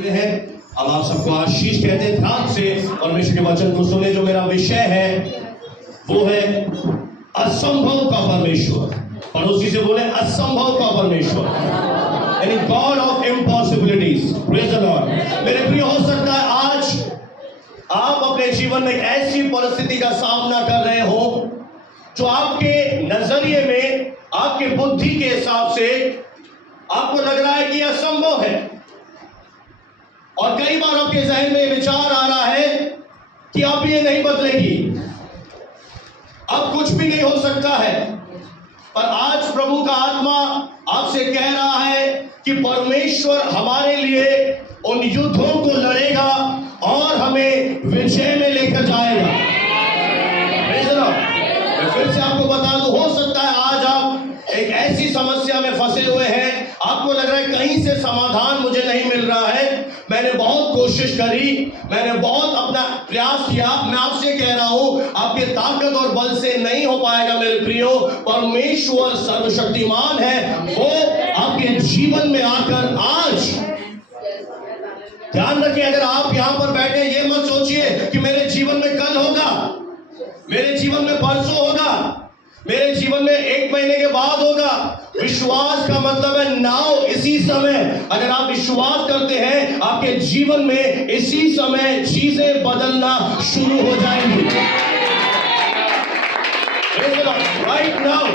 है। अब आप सबको आशीष कहते हैं। ध्यान से परमेश्वर के वचन को सुने। जो मेरा विषय है वो है असंभव का परमेश्वर। पड़ोसी से बोले असंभव का परमेश्वर, यानी god of impossibilities. Praise the lord. मेरे प्रिय, हो सकता है आज आप अपने जीवन में ऐसी परिस्थिति का सामना कर रहे हो जो आपके नजरिए में, आपके बुद्धि के हिसाब से आपको लग रहा है कि असंभव है। और कई बार आपके जहन में विचार आ रहा है कि अब ये नहीं बदलेगी, अब कुछ भी नहीं हो सकता है। पर आज प्रभु का आत्मा आपसे कह रहा है कि परमेश्वर हमारे लिए उन युद्धों को लड़ेगा और हमें विजय में लेकर जाएगा। मैं फिर से आपको बता दूं, हो सकता है आज आप एक ऐसी समस्या में फंसे हुए हैं, आपको लग रहा है कहीं से समाधान मुझे नहीं मिल रहा है। मैंने बहुत कोशिश करी, मैंने बहुत अपना प्रयास किया। मैं आपसे कह रहा हूं, आपके ताकत और बल से नहीं हो पाएगा मेरे प्रियो। परमेश्वर सर्वशक्तिमान है, वो आपके जीवन में आकर आज, ध्यान रखिए, अगर आप यहां पर बैठे ये मत सोचिए कि मेरे जीवन में कल होगा, मेरे जीवन में परसों होगा, मेरे जीवन में 1 महीने के बाद होगा। विश्वास का मतलब है नाउ, इसी समय। अगर आप विश्वास करते हैं, आपके जीवन में इसी समय चीजें बदलना शुरू हो जाएंगी। राइट नाउ,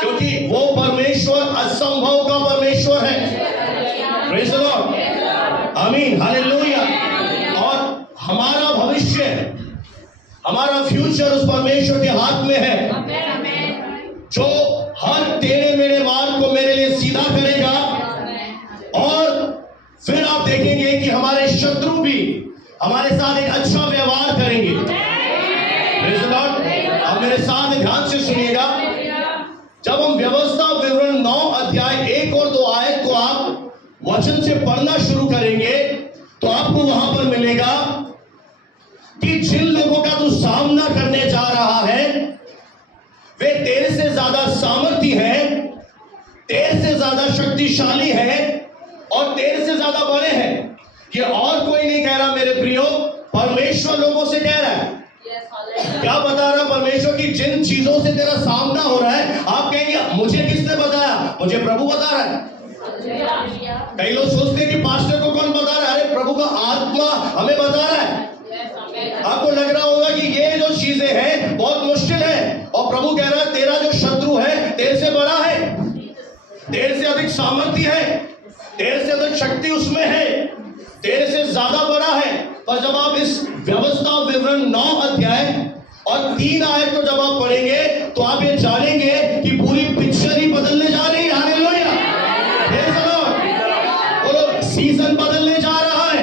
क्योंकि वो परमेश्वर असंभव का परमेश्वर है। प्रेज़ द लॉर्ड, आमीन, हालेलुया। और हमारा भविष्य, हमारा फ्यूचर उस परमेश्वर के हाथ में है, जो हर टेढ़े मेढ़े मार्ग को मेरे लिए सीधा करेगा। और फिर आप देखेंगे कि हमारे शत्रु भी हमारे साथ एक अच्छा व्यवहार करेंगे। Praise the Lord. आप मेरे साथ ध्यान से सुनिएगा। जब हम व्यवस्था विवरण 9 अध्याय 1 और 2 आयत को आप वचन से पढ़ना शुरू करेंगे तो आपको वहां पर मिलेगा कि जिन लोगों का तू सामना करने जा रहा है वे तेरे से ज्यादा सामर्थी हैं, तेरे से ज्यादा शक्तिशाली हैं और तेरे से ज्यादा बड़े हैं। ये और कोई नहीं कह रहा मेरे प्रियो, परमेश्वर लोगों से कह रहा है। क्या बता रहा परमेश्वर की जिन चीजों से तेरा सामना हो रहा है, आप कहेंगे मुझे किसने बताया? मुझे प्रभु बता रहा है। कई लोग सोचते हैं कि पास्टर को कौन बता रहा है? अरे प्रभु का आत्मा हमें बता रहा है। आपको लग रहा होगा कि ये जो चीजें हैं बहुत मुश्किल है, और प्रभु कह रहा है तेरा जो शत्रु है तेरे से बड़ा है, तेरे से अधिक सामर्थ्य है, तेरे से अधिक शक्ति उसमें है, तेरे से ज्यादा बड़ा है। पर जब आप इस व्यवस्था विवरण 9 अध्याय और 3 आयत को जब आप पढ़ेंगे तो आप ये जानेंगे कि पूरी पिक्चर ही बदलने जा रही है। Hallelujah, praise the Lord. बोलो, सीजन बदलने जा रहा है।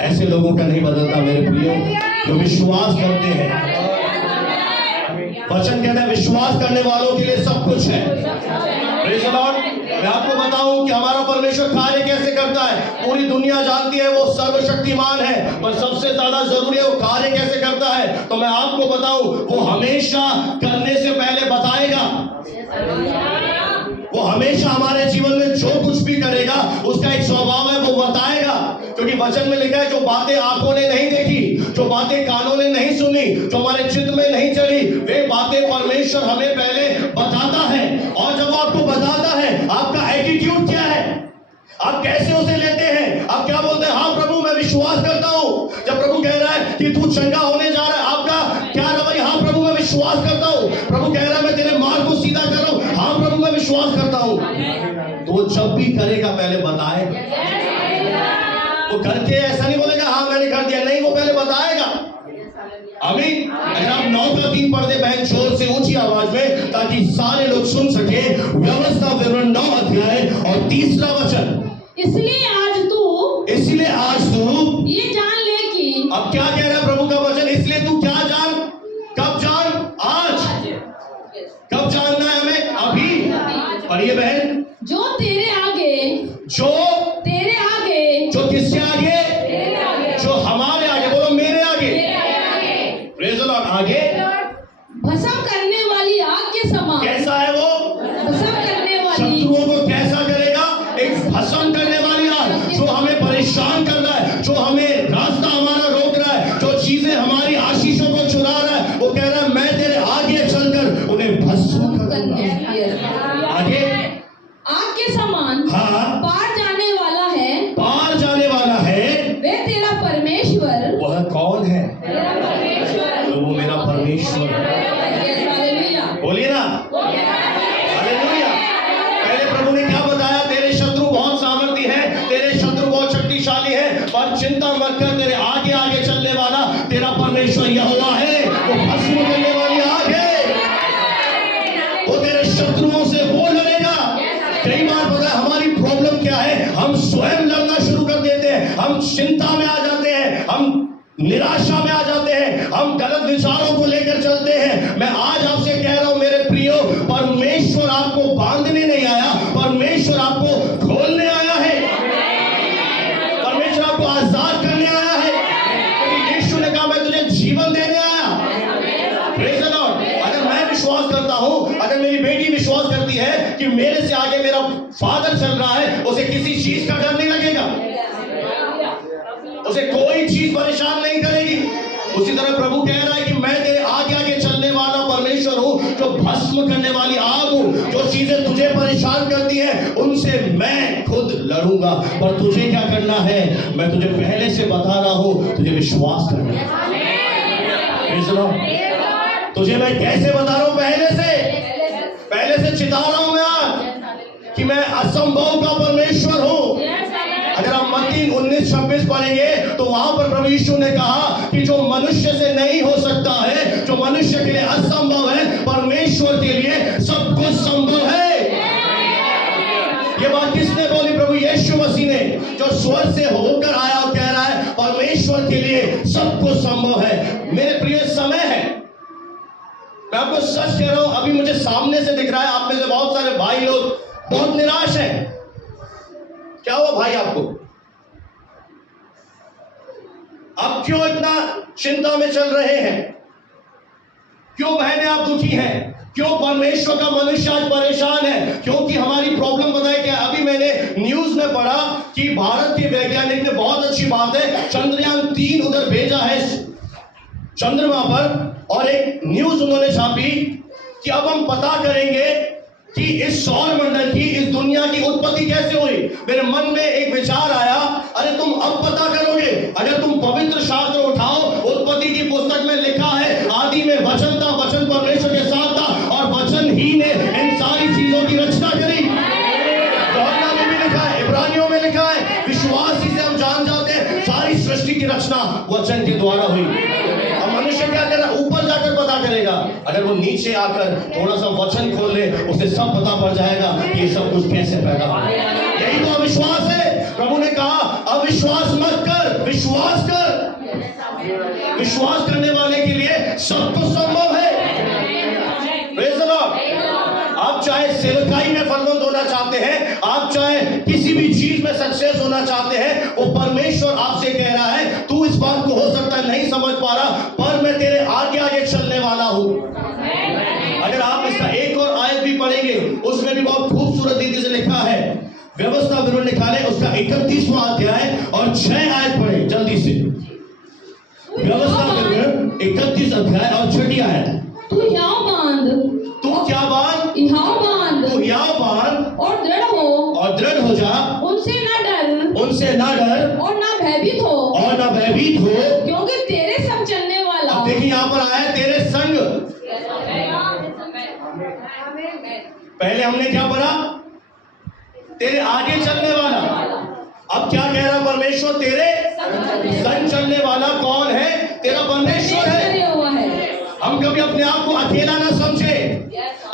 ऐसे लोगों का नहीं बदलता मेरे प्रियो, जो विश्वास करते हैं। वचन कहता है विश्वास करने वालों के लिए सब कुछ है। Praise the Lord. मैं आपको बताऊं कि हमारा परमेश्वर कार्य कैसे करता है। पूरी दुनिया जानती है वो सर्वशक्तिमान है, पर सबसे ज्यादा जरूरी है वो कार्य कैसे करता है। तो मैं आपको बताऊं, वो हमेशा करने से पहले बताएगा। वो हमेशा हमारे जीवन में जो कुछ भी करेगा उसका एक स्वभाव है, वो बताएगा। क्योंकि वचन में लिखा है जो बातें आंखों ने नहीं देखी, जो बातें कानों ने नहीं सुनी, जो हमारे चित्त में नहीं चली, वे बातें परमेश्वर हमें पहले बताता है। और जब आपको बताता है, आपका एटीट्यूड क्या है, आप कैसे उसे लेते हैं? आप क्या बोलते हैं? हाँ प्रभु मैं विश्वास करता हूं। जब प्रभु कह रहा है कि तू चंगा होने जा रहा है, आपका क्या रवैया? हाँ प्रभु मैं विश्वास करता हूं। प्रभु कह रहा है मैं तेरे मार्ग को सीधा कर रहा हूं, हाँ प्रभु मैं विश्वास करता हूं। तो वो जब भी करेगा पहले बताएगा। वो करके ऐसा नहीं बोलेगा हाँ मैंने कर दिया, नहीं, वो पहले बताएगा। आमीन। अगर आप 9 का 3 पढ़ दे बहन जोर से ऊंची आवाज में, ताकि सारे लोग सुन सके। व्यवस्था विवरण 9 अध्याय और 3रा वचन। इसलिए आज तू ये जान ले कि, अब क्या कह रहा है प्रभु का वचन? इसलिए तू क्या जान, कब जान? आज। कब जानना है हमें? अभी। पढ़िए बहन। जो तेरे आगे, जो किसके आगे? जो हमारे आगे। बोलो मेरे आगे। Praise the Lord. आगे भस्म करने वाली आग के समान। कैसा है वो? भस्म करने वाली। शत्रुओं को कैसा करेगा? एक भस्म करने वाली आग, जो हमें परेशान कर रहा है, जो हमें रास्ता हमारा रोक रहा है, जो चीजें हमारी आशीषों को चुरा रहा है, वो कह रहा है मैं तेरे आगे चलकर उन्हें भस्म कर दूंगा। आगे आग के समान हाँ पार जाने वाला है, पार जाने वाला है। वे तेरा परमेश्वर, वह कौन है? तेरा परमेश्वर, तो वो मेरा परमेश्वर है। हालेलुया, बोलिए ना हालेलुया। पहले प्रभु ने क्या बताया? तेरे शत्रु बहुत सामर्थी है, तेरे शत्रु बहुत शक्तिशाली है, पर चिंता मत कर, तेरे आगे आगे चलने वाला तेरा परमेश्वर यहोवा है। वो भस्म करने वाली आग है, वो तेरे शत्रुओं से वो लड़ेगा। कई बार पता है हमारी प्रॉब्लम क्या है? हम स्वयं लड़ना शुरू कर देते हैं, हम चिंता में आ जाते हैं, हम निराशा में आ जाते हैं, हम गलत विचारों को लेकर चलते हैं। मैं आज आपसे कह रहा हूं मेरे प्रियो, परमेश्वर आपको बांधने नहीं आया, परमेश्वर आपको खोलने आया है, परमेश्वर आपको आजाद करने आया है। क्योंकि यीशु ने कहा मैं तुझे जीवन देने आया। Praise the Lord. अगर मैं विश्वास करता हूं, अगर मेरी बेटी विश्वास करती है कि मेरे से आगे मेरा फादर चल रहा है, उसे किसी चीज का डर नहीं लगेगा, उसे कोई चीज परेशान नहीं करेगी। उसी तरह प्रभु कह रहा है कि मैं तेरे आगे आगे चलने वाला परमेश्वर हूं, जो भस्म करने वाली आग हूं। जो चीजें तुझे परेशान करती हैं उनसे मैं खुद लड़ूंगा। पर तुझे क्या करना है? मैं तुझे पहले से बता रहा हूं, तुझे विश्वास करना है। Praise the Lord। तुझे मैं कैसे बता रहा हूं? पहले से चिता रहा हूं मैं आज कि मैं असंभव का परमेश्वर हूं। अगर आप मत्ती 19:26 पढ़ेंगे तो वहां पर प्रभु यीशु ने कहा कि जो मनुष्य से नहीं हो सकता है, जो मनुष्य के लिए असंभव है, परमेश्वर के लिए सब कुछ संभव है। ये बात किसने बोली? प्रभु यीशु मसीह ने, जो स्वर्ग से होकर आया और कह रहा है परमेश्वर के लिए सब कुछ संभव है। मेरे प्रिय समय है, मैं आपको सच कह रहा हूं, अभी मुझे सामने से दिख रहा है आप में से बहुत सारे भाई लोग बहुत निराश हैं। क्या हुआ भाई आपको? आप क्यों इतना चिंता में चल रहे हैं? क्यों बहनें आप दुखी हैं? क्यों परमेश्वर का मनुष्य आज परेशान है? क्योंकि हमारी प्रॉब्लम बताए क्या? अभी मैंने न्यूज में पढ़ा कि भारत के वैज्ञानिक ने, बहुत अच्छी बात है, चंद्रयान 3 उधर भेजा है चंद्रमा पर, और एक न्यूज उन्होंने छापी कि अब हम पता करेंगे कि इस सौर मंडल की, इस दुनिया की उत्पत्ति कैसे हुई। मेरे मन में एक विचार आया, अरे तुम अब पता करोगे। अगर तुम पवित्र शास्त्र उठाओ, उत्पत्ति की पुस्तक में लिखा है आदि में वचन था, वचन परमेश्वर के साथ था, और वचन ही ने इन सारी चीजों की रचना करी। यूहन्ना में भी लिखा है, इब्रानियों में लिखा है, विश्वास ही से हम जान जाते हैं सारी सृष्टि की रचना वचन के द्वारा हुई। मनुष्य क्या करेगा? ऊपर जाकर पता करेगा। अगर वो नीचे आकर थोड़ा सा वचन खोल ले, उसे सब पता पड़ जाएगा कि ये सब कुछ कैसे पैदा हुआ। यही तो अविश्वास है। प्रभु ने कहा अविश्वास मत कर, विश्वास कर। विश्वास करने वाले के लिए सब कुछ संभव है। Praise the Lord. आप चाहे सेवकाई में फलवंत होना चाहते हैं, आप चाहे किसी भी चीज में सक्सेस होना चाहते हैं, वो परमेश्वर आपसे कह रहा है तू इस बात को हो सकता है नहीं समझ पा रहा, पर मैं तेरे आगे आगे चलने वाला हूं। अगर आप इसका एक और आयत भी पढ़ेंगे, उसमें भी बहुत खूबसूरत रीति से लिखा है। व्यवस्था विवरण निकाले, उसका 31वां अध्याय और 6 आयत पढ़े जल्दी से। व्यवस्था विवरण 31 अध्याय और 6 आयत। तू हियाव बांध, तू क्या बांध? हियाव बांध, तू हियाव बांध और दृढ़ हो जा, उनसे ना डर, उनसे ना डर, और ना भयभीत हो, और ना भयभीत हो, क्योंकि तेरे संग चलने वाला। अब देखिए यहाँ पर आया तेरे संग। पहले हमने क्या पढ़ा? तेरे आगे चलने वाला। अब क्या कह रहा परमेश्वर? तेरे संग चलने वाला कौन है? तेरा परमेश्वर है। हम कभी अपने आप को अकेला ना समझे।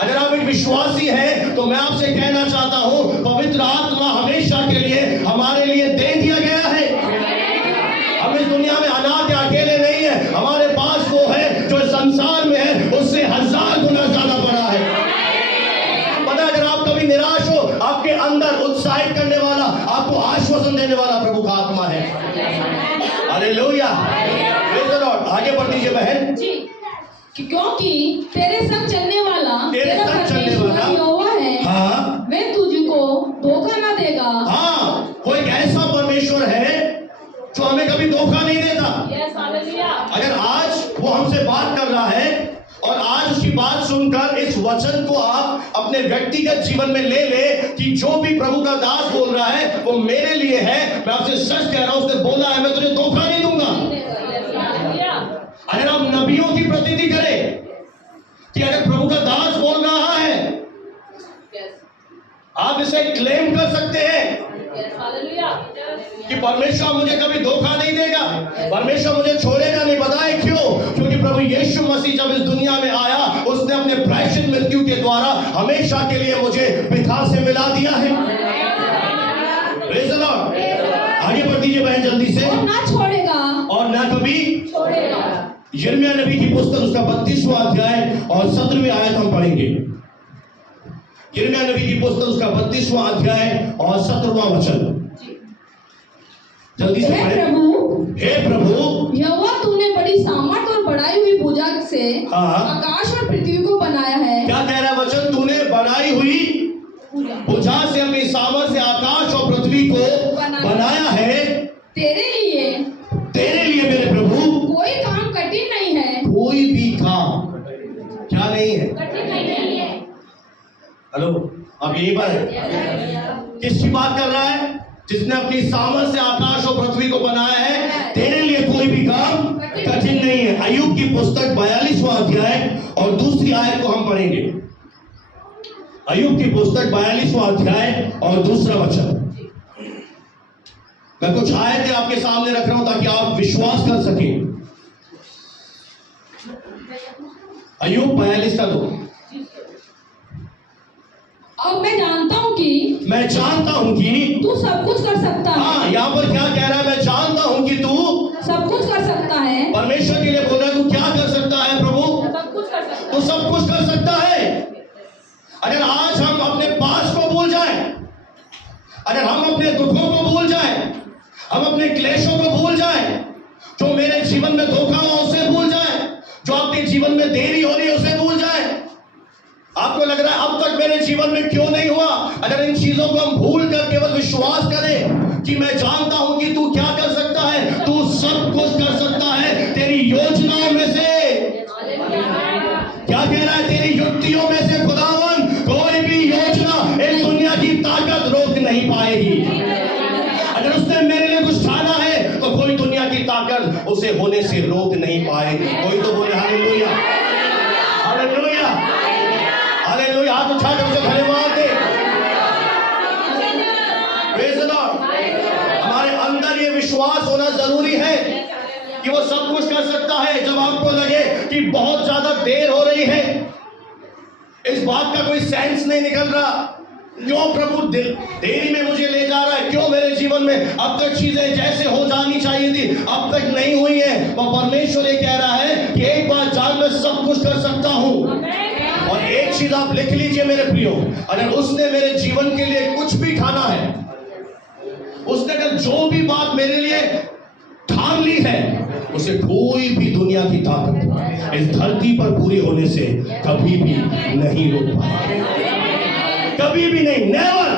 अगर आप एक विश्वासी हैं तो मैं आपसे कहना चाहता हूं, पवित्र आत्मा हमेशा के लिए हमारे लिए दे दिया गया है। हम इस दुनिया में अनाथ या अकेले नहीं है, हमारे पास वो है जो संसार में है उससे 1000 गुना ज्यादा बड़ा है। पता, अगर आप कभी निराश हो, आपके अंदर उत्साहित करने वाला, आपको आश्वासन देने वाला प्रभु का आत्मा है। Hallelujah, praise the Lord. आगे बढ़ दीजिए बहन जी। क्योंकि तेरे संग चलने वाला, तेरे संग चलने वाला यहोवा है। हाँ, वे तुझको धोखा ना देगा। हाँ, सुनकर इस वचन को आप अपने व्यक्तिगत जीवन में ले ले कि जो भी प्रभु का दास बोल रहा है वो मेरे लिए है। मैं आपसे सच कह रहा हूं, उसने बोला है मैं तुझे धोखा नहीं दूंगा। अगर आप नबियों की प्रतीति करें कि अगर प्रभु का दास बोल रहा है, आप इसे क्लेम कर सकते हैं कि परमेश्वर मुझे कभी धोखा नहीं देगा, परमेश्वर मुझे छोड़ेगा नहीं। पता है क्यों? क्योंकि प्रभु यीशु मसीह जब इस दुनिया में आया, उसने अपने प्रायश्चित मृत्यु के द्वारा हमेशा के लिए मुझे पिता से मिला दिया है। Praise the Lord। आगे बढ़ दीजिए बहन जल्दी से। और ना छोड़ेगा और ना कभी छोड़ेगा। यिर्मयाह नबी की पुस्तक उसका 32वां अध्याय और 17वीं आयत हम पढ़ेंगे। यिर्मयाह नबी की पुस्तक उसका 32वां अध्याय और 17वां वचन जल्दी से पढ़ें। हे प्रभु यहोवा तूने बड़ी सामर्थ और बढ़ाई हुई भुजा से हाँ। आकाश और पृथ्वी को बनाया है। क्या कह रहा है वचन? तूने बनाई हुई भुजा से अपनी सामर्थ से आकाश और पृथ्वी को बनाया है। तेरे लिए मेरे प्रभु कोई काम कठिन नहीं है। कोई भी काम क्या नहीं है? कठिन नहीं है। हेलो, अब यही पर है। किसकी बात कर रहा है? जिसने अपनी सामर्थ से आकाश और पृथ्वी को बनाया है। तेरे लिए कोई भी काम कठिन नहीं है। अय्यूब की पुस्तक 42वां अध्याय और दूसरी आयत को हम पढ़ेंगे। अय्यूब की पुस्तक 42वां अध्याय और दूसरा वचन। मैं कुछ आयतें आपके सामने रख रहा हूं ताकि आप विश्वास कर सकें। अय्यूब 42 का 2। अब मैं जानता हूँ कि तू सब कुछ कर सकता है। हाँ, यहाँ पर क्या कह रहा है? मैं जानता हूं कि तू सब कुछ कर सकता है। परमेश्वर के लिए बोल रहा है। तू क्या कर सकता है प्रभु? सब कुछ कर सकता तू सब कुछ कर सकता है। अगर आज हम अपने पास को भूल जाएं, अगर हम अपने दुखों को भूल जाएं, हम अपने क्लेशों को भूल जाएं, जो मेरे जीवन में धोखा हुआ उसे भूल जाएं, जो आपके जीवन में देरी हो रही है उसे भूल जाएं। आपको लग रहा है अब तक मेरे जीवन में क्यों नहीं हुआ? अगर इन चीजों को हम भूल कर केवल विश्वास करें कि मैं जानता हूं कि तू क्या कर सकता है, तू सब कुछ कर सकता है। तेरी योजनाओं में से क्या कह रहा है? तेरी युक्तियों में से खुदावन कोई भी योजना इस दुनिया की ताकत रोक नहीं पाएगी। अगर उसने मेरे लिए कुछ ठाना है तो कोई दुनिया की ताकत उसे होने से रोक नहीं पाएगी। कोई तो बोले हालेलुया, हालेलुया, हालेलुया। हाथ उठाकर उसे धन्यवाद दे। Praise the Lord. हमारे अंदर ये विश्वास होना जरूरी है कि वो सब कुछ कर सकता है। जब आपको लगे कि बहुत ज्यादा देर हो रही है, इस बात का कोई सेंस नहीं निकल रहा, क्यों प्रभु देरी में मुझे ले जा रहा है, क्यों मेरे जीवन में अब तक चीजें जैसे हो जानी चाहिए थी अब तक नहीं हुई है। वो परमेश्वर ये कह रहा है कि एक बार जान मैं सब कुछ कर सकता हूं। और एक चीज आप लिख लीजिए मेरे प्रियो, अगर उसने मेरे जीवन के लिए कुछ भी ठाना है, उसने अगर जो भी बात मेरे लिए ठान ली है, उसे कोई भी दुनिया की ताकत इस धरती पर पूरी होने से कभी भी नहीं रोक पाएगी। कभी भी नहीं, नेवर।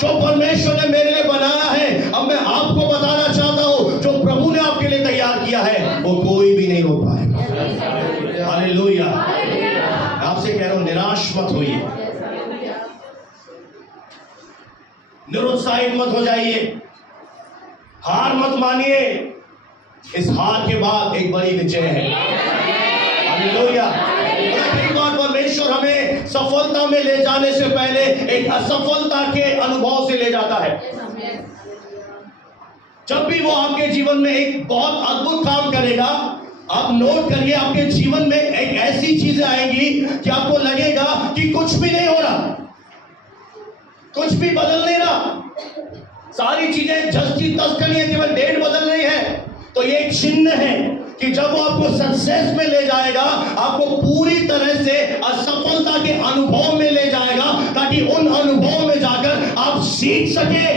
जो परमेश्वर ने मेरे लिए बनाया है, अब मैं आपको बताना चाहता हूं, जो प्रभु ने आपके लिए तैयार किया है वो कोई भी नहीं रोक पाएगा। हालेलुया। आपसे कह रहा हूं निराश मत होइए, निरुत्साहित मत हो जाइए, हार मत मानिए। इस हार के बाद एक बड़ी विजय है। हालेलुया। कई बार परमेश्वर हमें सफलता में ले जाने से पहले एक असफलता के अनुभव से ले जाता है। जब भी वो आपके जीवन में एक बहुत अद्भुत काम करेगा, आप नोट करिए, आपके जीवन में एक ऐसी चीजें आएंगी कि आपको लगेगा कि कुछ भी नहीं हो रहा, कुछ भी बदल नहीं रहा, सारी चीजें जस की तस करनी है, केवल डेट बदल रही है। तो ये एक चिन्ह है कि जब वो आपको सक्सेस में ले जाएगा, आपको पूरी तरह से असफलता के अनुभव में ले जाएगा, ताकि उन अनुभव में जाकर आप सीख सके,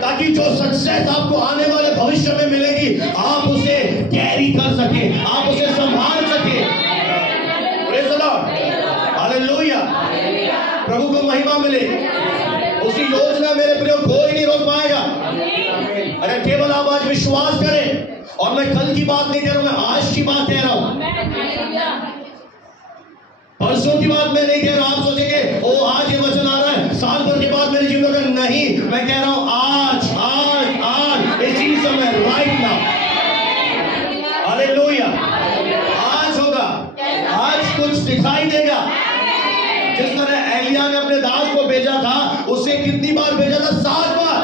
ताकि जो सक्सेस आपको आने वाले भविष्य में मिलेगी आप उसे कैरी कर सके, आप उसे संभाल सके। Praise the Lord. हालेलुया। प्रभु को महिमा मिले। उसकी योजना मेरे प्रियो कोई नहीं रोक पाएगा। अगर केवल आप आज विश्वास करें, और मैं कल की बात नहीं कह रहा हूं, मैं आज की बात कह रहा हूं। वर्षों की बात मैं नहीं कह रहा, आप सोचेंगे ओ आज ये वचन आ रहा है साल भर के बाद मेरे जीवन में, नहीं, मैं कह रहा हूं आज आज आज इसी समय, राइट नाउ। हालेलुया। आज होगा, आज कुछ दिखाई देगा। जिस तरह एलिया ने अपने दास को भेजा था, उसे कितनी बार भेजा था? 7 बार।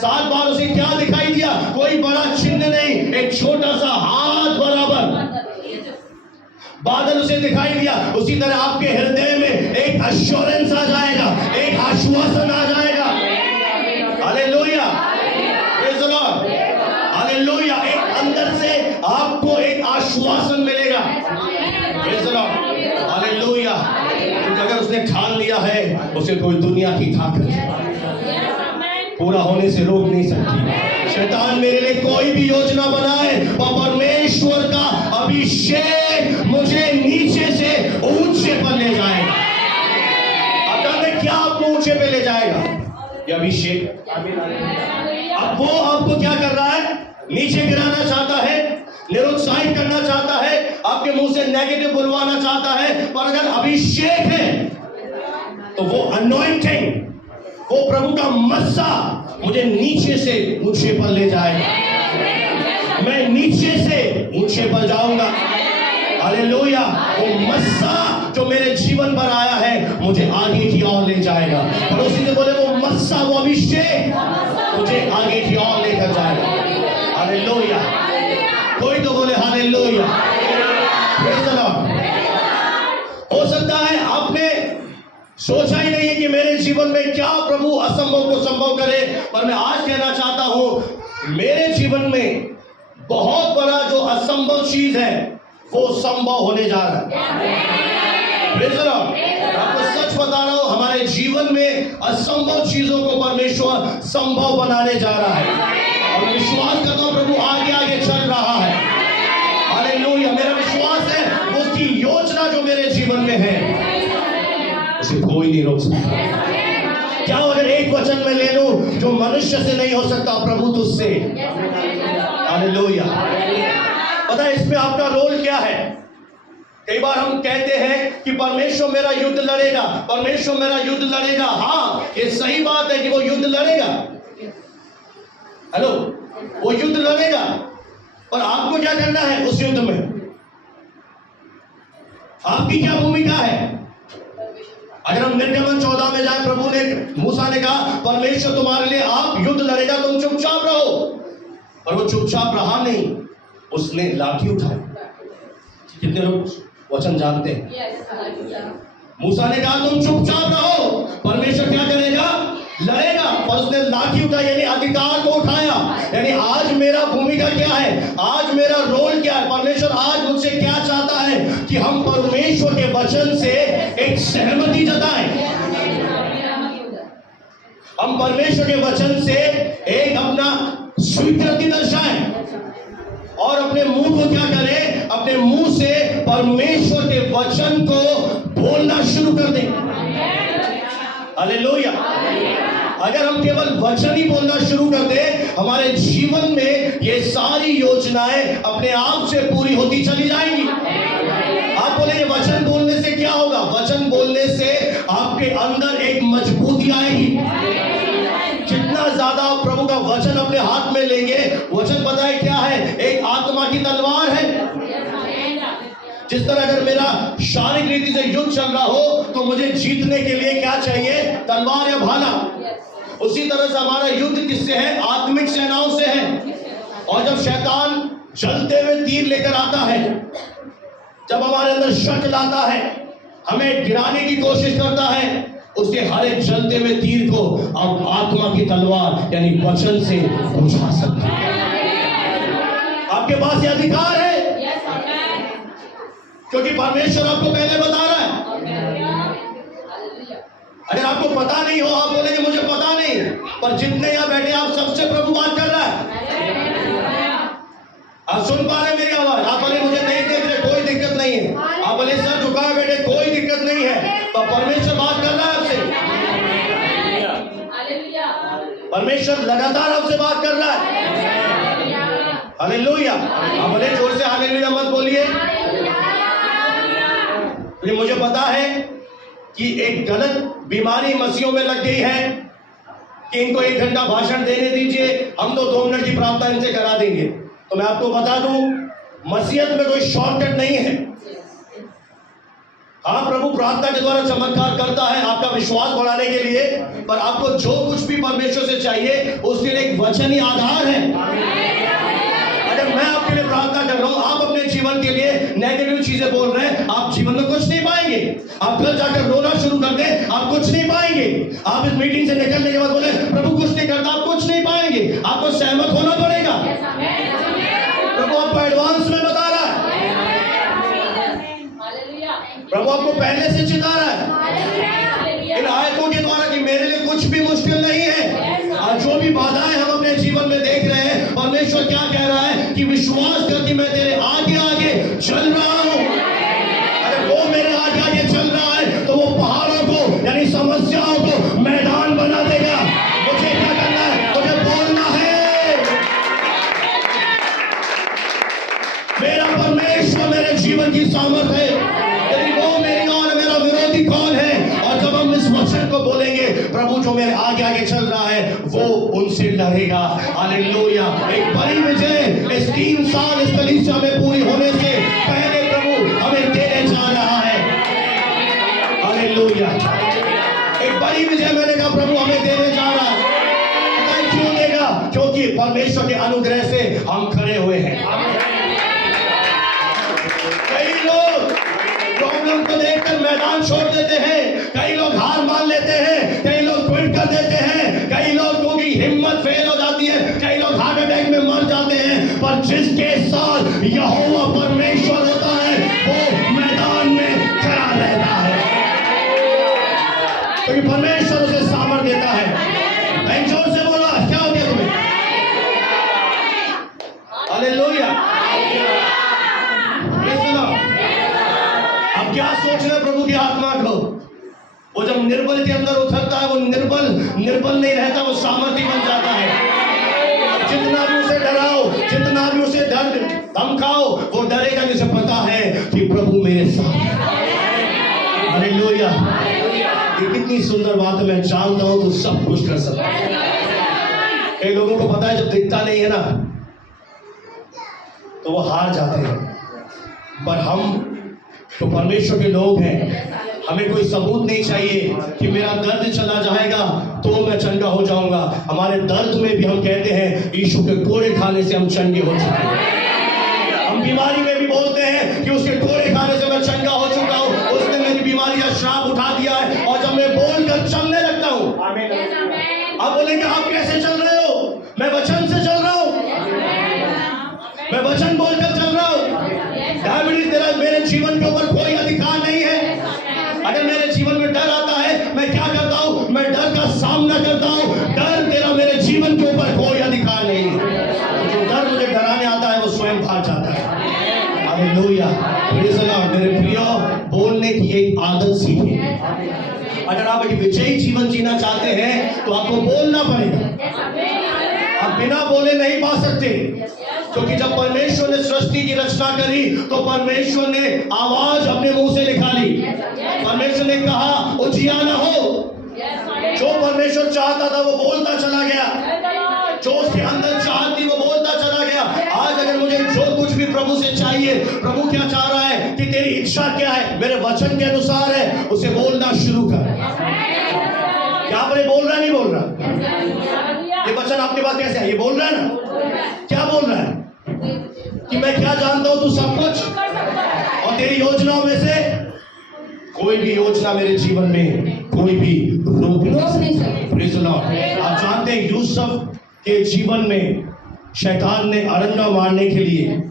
7 बार उसे क्या दिखाई दिया? कोई बड़ा चिन्ह नहीं, एक छोटा सा हाथ बराबर बादल उसे दिखाई दिया। उसी तरह आपके हृदय में एक एश्योरेंस आ जाएगा, एक आश्वासन आ जाएगा। Hallelujah, praise the Lord, hallelujah. एक अंदर से आपको एक आश्वासन मिलेगा, प्रेज़ द लॉर्ड, हालेलुया। क्योंकि अगर उसने ठान लिया है, उसे कोई दुनिया की ताकत पूरा होने से रोक नहीं सकती। शैतान मेरे लिए कोई भी योजना बनाए, और परमेश्वर का अभिषेक मुझे नीचे से ऊंचे पर ले जाएगा। अब जानते क्या आपको ऊंचे पे ले जाएगा? ये अभिषेक। अब वो आपको क्या कर रहा है? नीचे गिराना चाहता है, निरुत्साहित करना चाहता है, आपके मुंह से नेगेटिव बुलवाना चाहता है। पर अगर अभिषेक है तो वो अनॉइंटिंग, वो प्रभु का मस्सा मुझे नीचे से ऊंचे पर ले जाएगा। मैं नीचे से ऊंचे पर जाऊंगा। हालेलुया। वो मस्सा जो मेरे जीवन पर आया है, मुझे आगे की ओर ले जाएगा। और उसी से बोले वो मस्सा, वो अभिषेक मुझे आगे की ओर लेकर जाएगा। हालेलुया। कोई तो बोले हालेलुया। Praise the Lord. हो सकता है आपने सोचा ही नहीं है कि मेरे जीवन में क्या प्रभु असंभव को संभव करे, पर मैं आज कहना चाहता हूं, मेरे जीवन में बहुत बड़ा जो असंभव चीज है वो संभव होने जा रहा है। Praise the Lord. आपको सच बता रहा हूं, हमारे जीवन में असंभव चीजों को परमेश्वर संभव बनाने जा रहा है। और विश्वास करता हूं प्रभु आगे आगे चल रहा है। हालेलुया। मेरा विश्वास है उसकी योजना जो मेरे जीवन में है, उसे कोई नहीं रोक सकता। क्या अगर एक वचन में ले लूं जो मनुष्य से नहीं हो सकता, प्रभु तुझसे। हालेलुया। पता है इसमें आपका रोल क्या है? कई बार हम कहते हैं कि परमेश्वर मेरा युद्ध लड़ेगा, परमेश्वर मेरा युद्ध लड़ेगा। हाँ, ये सही बात है कि वो युद्ध लड़ेगा। हेलो, वो युद्ध लड़ेगा, और आपको क्या करना है उस युद्ध में? आपकी क्या भूमिका है? अगर हम निर्गमन 14 में जाए, प्रभु ने, मूसा ने कहा परमेश्वर तुम्हारे लिए आप युद्ध लड़ेगा, तुम चुपचाप रहो। और वो चुपचाप रहा नहीं, उसने लाठी उठाई। कितने लोग वचन जानते हैं? मूसा ने कहा तुम चुपचाप रहो, परमेश्वर क्या करेगा? लड़ेगा। और उसने लाठी उठाई, यानी अधिकार को उठाया। यानी आज मेरा भूमिका क्या है? आज मेरा रोल क्या है? परमेश्वर आज मुझसे क्या चाहता है कि हम परमेश्वर के वचन से एक सहमति जताएं, हम परमेश्वर के वचन से एक अपना स्वीकृति दर्शाएं, और अपने मुंह को क्या करें? अपने मुंह से परमेश्वर के वचन को बोलना शुरू कर दें। हालेलुया। अगर हम केवल वचन ही बोलना शुरू कर दें, हमारे जीवन में ये सारी योजनाएं अपने आप से पूरी होती चली जाएंगी। आप बोले ये वचन बोलने से क्या होगा? वचन बोलने से आपके अंदर एक मजबूती आएगी। जितना ज्यादा आप प्रभु का वचन अपने हाथ में लेंगे, वचन पता है क्या है? एक आत्मा की तलवार है। जिस तरह अगर मेरा शारीरिक रीति से युद्ध चल रहा हो, तो मुझे जीतने के लिए क्या चाहिए? तलवार या भाला। उसी तरह से हमारा युद्ध किससे है? आत्मिक सेनाओं से है। और जब शैतान जलते हुए तीर लेकर आता है, जब हमारे अंदर शक लाता है, हमें गिराने की कोशिश करता है, उसके हर एक जलते हुए तीर को अब आत्मा की तलवार यानी वचन से बुझा सकते हैं। आपके पास ये अधिकार है, क्योंकि परमेश्वर आपको पहले बता रहा है। अगर आपको पता नहीं हो, आप बोलेंगे मुझे पता नहीं, पर जितने यहां बैठे आप सबसे प्रभु बात कर रहा है। आप सुन पा रहे मेरी आवाज? आप बोले मुझे नहीं देख रहे, कोई दिक्कत नहीं है। आप बोले सर झुकाए बैठे, कोई दिक्कत नहीं है, तो परमेश्वर बात कर रहा है आपसे। परमेश्वर लगातार आपसे बात कर रहा है। हालेलुया। आप बोले जोर से हालेलुया मत बोलिए। मुझे पता है कि एक गलत बीमारी मसीहों में लग गई है कि इनको 1 घंटा भाषण देने दीजिए, हम तो 2 मिनट की प्रार्थना इनसे करा देंगे। तो मैं आपको बता दूं, मसीहत में कोई शॉर्टकट नहीं है। हाँ, प्रभु प्रार्थना के द्वारा चमत्कार करता है आपका विश्वास बढ़ाने के लिए, पर आपको जो कुछ भी परमेश्वर से चाहिए उसके लिए एक वचन ही आधार है। अगर मैं आपके लिए प्रार्थना कर रहा हूं, आप अपने जीवन के लिए नेगेटिव चीजें बोल रहे हैं, आप जीवन में कुछ नहीं पाएंगे। आप घर जाकर रोना शुरू कर दें, आप कुछ नहीं पाएंगे। आप इस मीटिंग से निकलने के बाद बोले प्रभु कुछ नहीं करता, आप कुछ नहीं पाएंगे। आपको सहमत होना पड़ेगा। प्रभु आपको एडवांस में बता रहा है, प्रभु आपको पहले से चिता रहा है इन आयतों के द्वारा कि मेरे लिए कुछ भी मुश्किल नहीं है। और जो भी बाधाएं हम अपने जीवन में देख रहे हैं, परमेश्वर क्या कह रहा है कि विश्वास कर कि मैं तेरे आगे आगे चल रहा हूं। अगर वो मेरे आगे आगे चल रहा है तो वो पहाड़ों को यानी समस्याओं को मैदान बना देगा। मुझे क्या करना है? मुझे बोलना है, मेरा परमेश्वर मेरे जीवन की सामर्थ है। यदि वो मेरी और मेरा विरोधी कौन है? और जब हम इस वचन को बोलेंगे, प्रभु जो मेरे आगे आगे चल रहा है वो उनसे लड़ेगा। हालेलुया। एक बड़ी विजय इस 3 साल इस कलीसिया में पूरी होने से पहले प्रभु हमें देने जा रहा है। हालेलुया। एक बड़ी विजय मैंने कहा प्रभु हमें देने जा रहा है। पता है क्यों देगा? क्योंकि परमेश्वर के अनुग्रह से हम खड़े हुए हैं। कई लोग प्रॉब्लम को देखकर मैदान छोड़ देते हैं, कई लोग हार मान लेते हैं, कई लोग क्विट कर देते हैं, कई लोगों की हिम्मत फेल हो जाती है, कई लोग हार्ट अटैक में मर जाते हैं। पर जिसके साथ यहोवा परमेश्वर होता है वो मैदान में खड़ा रहता है, क्योंकि परमेश्वर उसे सामर्थ देता है। मैं जोर से बोला, क्या हो गया तुम्हें? हालेलुया। अब क्या सोच रहे प्रभु की आत्मा को? वो जब निर्बल के अंदर उतरता है, वो निर्बल नहीं रहता, वो सामर्थी बन जाता है। अब जितना भी उसे डराओ, जितना भी उसे डर धमकाओ, वो डरेगा जिसे पता है कि प्रभु मेरे साथ है। हालेलुया। ये कितनी सुंदर बात है। मैं जानता हूं तो सब कुछ कर सकता है। कई लोगों को पता है जब दिखता नहीं है ना तो वो हार जाते हैं, पर हम तो परमेश्वर के लोग हैं, हमें कोई सबूत नहीं चाहिए कि मेरा दर्द चला जाएगा तो मैं चंगा हो जाऊंगा। हमारे दर्द में भी हम कहते हैं यीशु के कोड़े खाने से हम चंगे हो चुके हैं। हम बीमारी में भी बोलते हैं कि उसके कोड़े खाने से मैं चंगा हो चुका हूं, उसने मेरी बीमारी का श्राप उठा दिया है। और जब मैं बोलकर चलने लगता हूं, आप बोलेंगे आप कैसे चल रहे हो? मैं वचन से चल रहा हूं, मैं वचन बोलकर चल रहा हूं। डायबिटीज तेरा मेरे जीवन के ऊपर कोई अधिकार नहीं है। अगर मेरे जीवन में डर आता है, मैं क्या करता हूं? मैं डर का सामना करता हूं। डर तेरा मेरे जीवन के ऊपर कोई अधिकार नहीं है। जो डर मुझे डराने आता है वो स्वयं भाग जाता है। हालेलुया। Praise the lord. मेरे प्रियो, बोलने की एक आदत सीखिए। अगर आप एक विजयी जीवन जीना चाहते हैं तो आपको बोलना पड़ेगा। आप बिना बोले नहीं पा सकते, क्योंकि जब परमेश्वर ने सृष्टि की रचना करी तो परमेश्वर ने आवाज अपने मुंह से निकाली। परमेश्वर ने कहा उजियारा हो। जो परमेश्वर चाहता था वो बोलता चला गया, जो उसके अंदर चाहत थी वो बोलता चला गया। आज अगर मुझे जो कुछ भी प्रभु से चाहिए, प्रभु क्या चाह रहा है कि तेरी इच्छा क्या है, मेरे वचन के अनुसार है, उसे बोलना शुरू कर। क्या पर बोल रहा है? नहीं बोल रहा? ये वचन आपके पास कैसे है? ये बोल रहा है ना? क्या बोल रहा है? कि मैं क्या जानता हूं, तू सब कुछ, और तेरी योजनाओं में से कोई भी योजना मेरे जीवन में कोई भी रोक नहीं सकती। Praise the Lord. आप जानते हैं यूसुफ के जीवन में शैतान ने अरंगा मारने के लिए,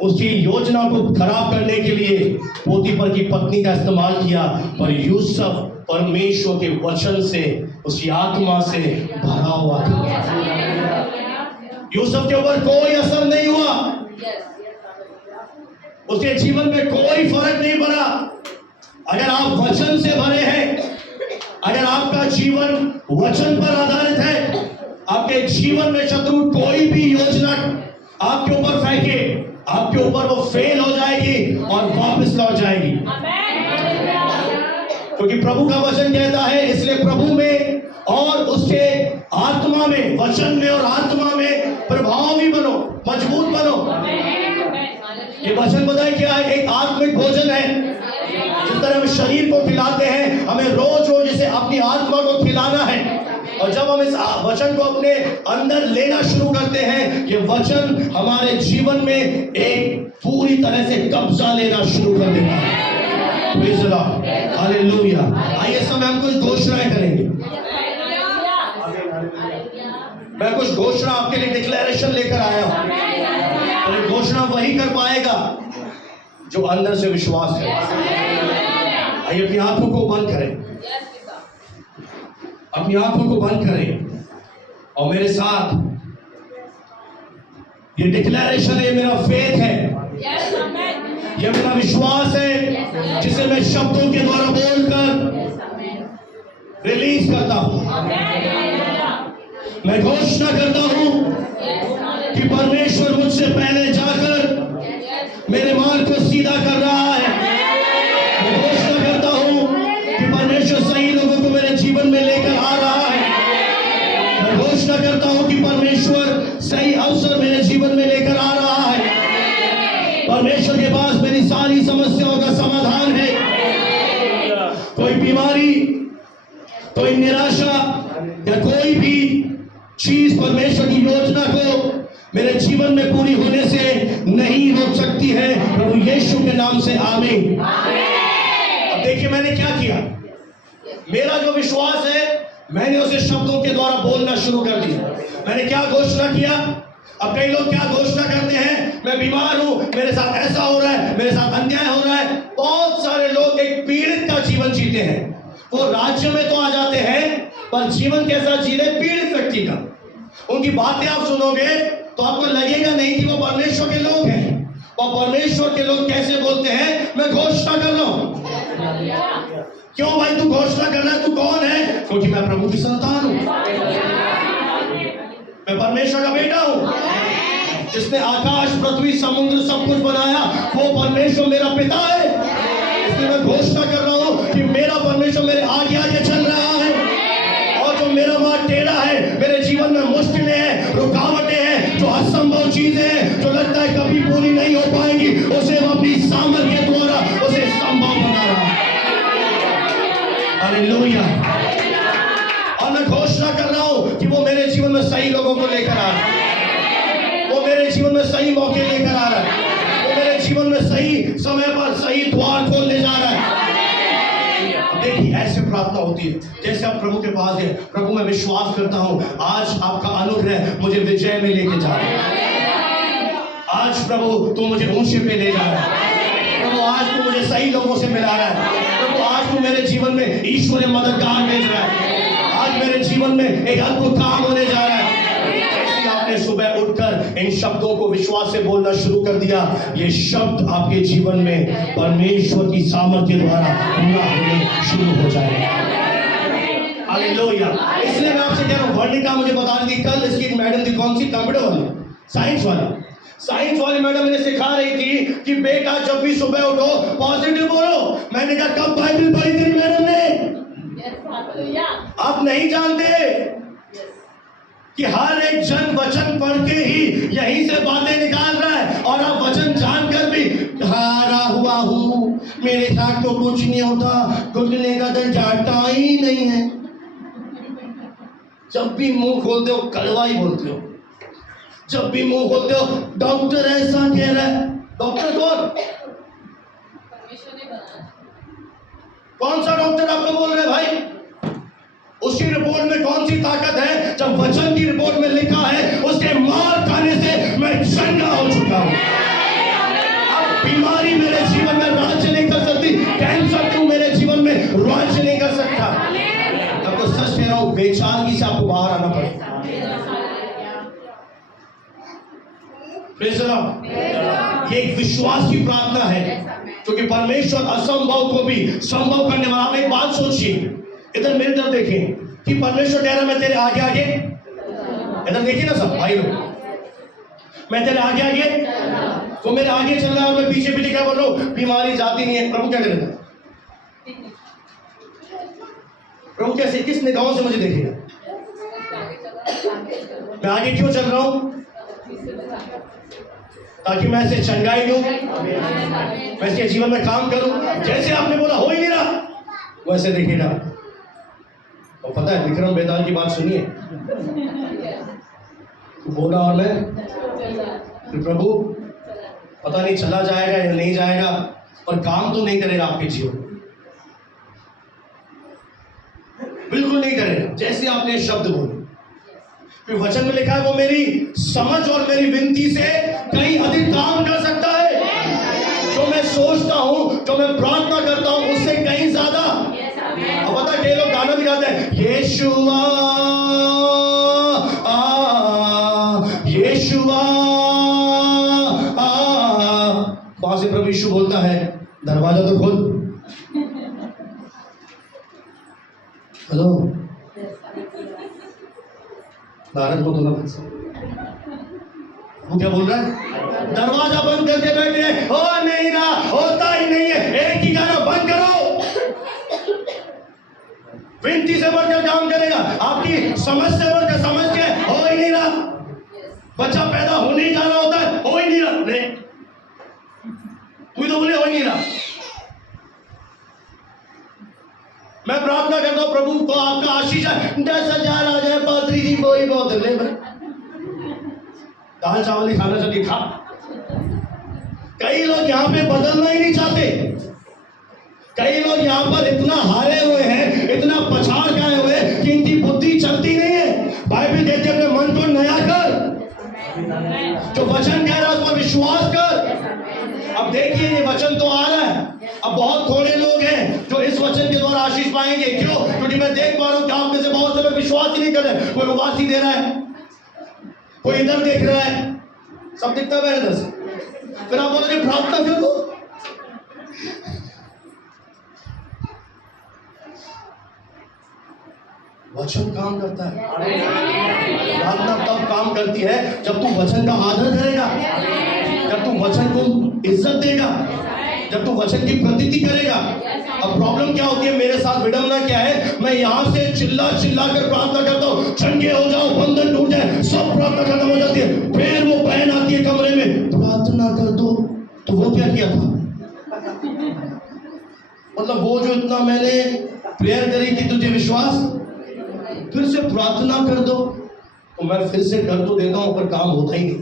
उसकी योजना को खराब करने के लिए पोतीफर की पत्नी का इस्तेमाल किया, पर यूसुफ परमेश्वर के वचन से, उसकी आत्मा से भरा हुआ था। यूसुफ के ऊपर कोई असर नहीं हुआ, उसके जीवन में कोई फर्क नहीं पड़ा। अगर आप वचन से भरे हैं, अगर आपका जीवन वचन पर आधारित है, आपके जीवन में शत्रु कोई भी योजना आपके ऊपर फेंके, आपके ऊपर वो फेल हो जाएगी और वापस लौट जाएगी। क्योंकि प्रभु का वचन कहता है, इसलिए प्रभु में और उसके आत्मा में, वचन में और आत्मा में प्रभावी बनो, मजबूत बनो। ये वचन बताए क्या है? एक आत्मिक भोजन है। जिस तरह हम शरीर को खिलाते हैं, हमें रोज रोज इसे अपनी आत्मा को खिलाना है। और जब हम इस वचन को अपने अंदर लेना शुरू करते हैं, ये वचन हमारे जीवन में एक पूरी तरह से कब्जा लेना शुरू कर देता है। Praise the Lord, hallelujah. आइए समय हम कुछ घोषणाएं करेंगे। मैं कुछ घोषणा आपके लिए डिक्लेरेशन लेकर आया हूं। और घोषणा वही कर पाएगा जो अंदर से विश्वास है। आइए अपनी आंखों को बंद करें, अपनी आंखों को बंद करें और मेरे साथ ये डिक्लेरेशन है, मेरा फेथ है, ये मेरा विश्वास है, जिसे मैं शब्दों के द्वारा बोलकर रिलीज करता हूं। मैं घोषणा करता हूं कि परमेश्वर मुझसे पहले जाकर मेरे मार्ग को सीधा कर रहा है। मैं घोषणा करता हूं कि परमेश्वर सही लोगों को मेरे जीवन में लेकर आ रहा है। मैं घोषणा करता हूं कि परमेश्वर सही अवसर मेरे जीवन में लेकर आ रहा है। परमेश्वर के पास मेरी सारी समस्याओं का समाधान है। कोई बीमारी, कोई निराशा या कोई भी चीज परमेश्वर की योजना को मेरे जीवन में पूरी होने से नहीं रोक सकती है। प्रभु यीशु के नाम से आमीन। अब देखिए मैंने क्या किया। मेरा जो विश्वास है, मैंने उसे शब्दों के द्वारा बोलना शुरू कर दिया। मैंने क्या घोषणा किया? अब कई लोग क्या घोषणा करते हैं, मैं बीमार हूं, मेरे साथ ऐसा हो रहा है, मेरे साथ अन्याय हो रहा है। बहुत सारे लोग एक पीड़ित का जीवन जीते हैं। वो राज्य में तो आ जाते हैं, पर जीवन कैसा जी रहे? पीड़ित व्यक्ति का। उनकी बातें आप सुनोगे तो आपको लगेगा नहीं कि वो परमेश्वर के लोग हैं। और परमेश्वर के लोग कैसे बोलते हैं? मैं घोषणा कर रहा हूं। क्यों भाई तू घोषणा कर रहा है? तू कौन है? क्योंकि मैं प्रभु की संतान हूं, मैं परमेश्वर का बेटा हूं। जिसने आकाश, पृथ्वी, समुद्र सब कुछ बनाया, वो परमेश्वर मेरा पिता है। इसलिए मैं घोषणा कर रहा हूं कि मेरा परमेश्वर मेरे आगे आगे चल रहा है। और जो मेरा मार्ग टेढ़ा है, मेरे जीवन में मुश्किलें हैं, रुकावटें हैं, जो असंभव चीजें हैं, जो लगता है कभी पूरी नहीं हो पाएंगी, उसे वो अपनी सामर्थ्य के द्वारा उसे संभव बना रहा है। हालेलुया। और मैं घोषणा कर रहा हूं कि वो मेरे जीवन में सही लोगों को लेकर आ रहा है। वो मेरे जीवन में सही मौके लेकर आ रहा है। वो मेरे जीवन में सही समय पर सही द्वार खोलने जा रहा है। देखिए ऐसे प्रार्थना होती है जैसे आप प्रभु के पास है, प्रभु मैं विश्वास करता हूं आज आपका अनुग्रह मुझे विजय में लेके जा रहा है। आज प्रभु तू मुझे ऊंचे पे ले जा रहा है। प्रभु आज तू मुझे सही लोगों से मिला रहा है। प्रभु आज तू मेरे जीवन में ईश्वरीय मददगार भेज रहा है। आज मेरे जीवन में एक अद्भुत काम होने जा रहा है। जैसे आपने सुबह उठकर इन शब्दों को विश्वास से बोलना शुरू कर दिया, ये शब्द आपके जीवन में परमेश्वर की सामर्थ्य द्वारा पूरा होने शुरू हो जाएगा। हालेलुया। इसलिए मैं आपसे कह रहा हूं, वर्णिका मुझे बता रही थी कल, इसकी मैडम थी, कौन सी? कंप्यूटर वाली, साइंस वाली। साइंस वाली मैडम इन्हें सिखा रही थी कि बेटा जब भी सुबह उठो पॉजिटिव बोलो। मैंने कहा कब बाइबल पढ़ी तेरी मैडम ने? आप नहीं जानते कि हर एक जन वचन पढ़ के ही यहीं से बातें निकाल रहा है। और आप वचन जानकर भी हारा हुआ हूं, मेरे साथ तो कुछ नहीं होता, घुटने का दर्द जाता ही नहीं है। जब भी मुंह खोलते हो कड़वा ही बोलते हो। जब भी मुंह खोलते हो डॉक्टर ऐसा कह रहा है। डॉक्टर कौन? कौन सा डॉक्टर आपको बोल रहे भाई? उसकी रिपोर्ट में कौन सी ताकत है जब वचन की रिपोर्ट में लिखा है उसके मार खाने से मैं चंगा हो चुका हूं। अब बीमारी मेरे जीवन में राज्य नहीं कर सकती, कैंसर क्यों मेरे जीवन में राज्य नहीं कर सकता। अब तो सच कह रहा हूं, बेचारगी से आपको बाहर आना पड़ेगा। Praise the Lord. ये एक विश्वास की प्रार्थना है, क्योंकि परमेश्वर असंभव को भी संभव करने वाला। आप एक बात सोचिए, इधर मेरी तरफ देखें कि परमेश्वर कह रहा मैं तेरे आगे आगे, इधर देखिए ना सब भाई लोग, मैं तेरे आगे आगे, तो मेरे आगे चल रहा है और मैं पीछे पीछे क्या बोल रहा हूं? बीमारी जाती नहीं है। प्रभु क्या करेगा? प्रभु कैसे, किस निगाहों से मुझे देखेगा? मैं आगे क्यों चल रहा हूं? ताकि मैं इसे चंगाई दूं, मैं इसके जीवन में काम करूं। जैसे आपने बोला हो ही नहीं रहा, वैसे देखिएगा। और पता है विक्रम बेताल की बात सुनिए, बोला और मैं फिर प्रभु पता नहीं चला जाएगा या नहीं जाएगा, और काम तो नहीं करेगा आपके जीवन में, बिल्कुल नहीं करेगा जैसे आपने शब्द बोले। फिर वचन में लिखा है वो मेरी समझ और मेरी विनती से कहीं अधिक काम कर सकता है। जो मैं सोचता हूं, जो मैं प्रार्थना करता हूं, उससे कहीं ज्यादा। अब पता है कई लोग गाना भी गाते हैं, यीशुआ यीशुआ। वहां से प्रभु यीशु बोलता है दरवाजा तो खोल। हेलो, नारद को तो ना, वो क्या बोल रहा है? दरवाजा बंद करके बैठे हैं, हो नहीं रहा, होता ही नहीं है। एक ही गाना बंद करो। विनती से बढ़कर काम करेगा, आपकी समझ से बढ़कर समझ के हो ही नहीं रहा। बच्चा पैदा होने ही जाना होता है, हो ही नहीं रहा। नहीं, तू तो बोले हो ही नहीं रहा। मैं प्रार्थना करता हूं प्रभु को आपका आशीष है, 10,000 आ जाए पादरी जी, कोई बहुत ले भाई, दाल चावल ही खाना चाहिए, खा। कई लोग यहाँ पे बदलना ही नहीं चाहते। कई लोग यहाँ पर इतना हारे हुए हैं, इतना पछाड़ गए हुए कि इनकी बुद्धि चलती नहीं है। बाइबल कहती है अपने मन को नया कर, जो वचन कह रहा है उस पर विश्वास कर। अब देखिए ये वचन तो आ रहा है, अब बहुत थोड़े लोग हैं जो इस वचन के द्वारा आशीष पाएंगे। क्यों? क्योंकि मैं देख पा रहा हूं कि आप में से बहुत से लोग विश्वास ही नहीं कर रहे। कोई उबासी दे रहा है, कोई इधर देख रहा है, सब दिखता है इधर से। फिर आप बोलोगे प्रार्थना करो। वचन काम करता है। प्रार्थना तब काम करती है जब तू वचन का आदर करेगा, जब तू वचन को इज्जत देगा, जब तू वचन की प्रतीति करेगा। अब प्रॉब्लम क्या होती है, मेरे साथ विडंबना क्या है, मैं यहां से चिल्ला चिल्ला कर प्रार्थना करता हूं, चंगे हो जाओ, बंधन टूट जाए, सब प्रार्थना खत्म हो जाती है। फिर वो बहन आती है कमरे में, प्रार्थना कर दो। तो वो क्या किया था? मतलब वो जो इतना मैंने प्रेयर करी कि तुझे विश्वास, फिर से प्रार्थना कर दो। तो मैं फिर से कर तो देता हूं, पर काम होता ही नहीं।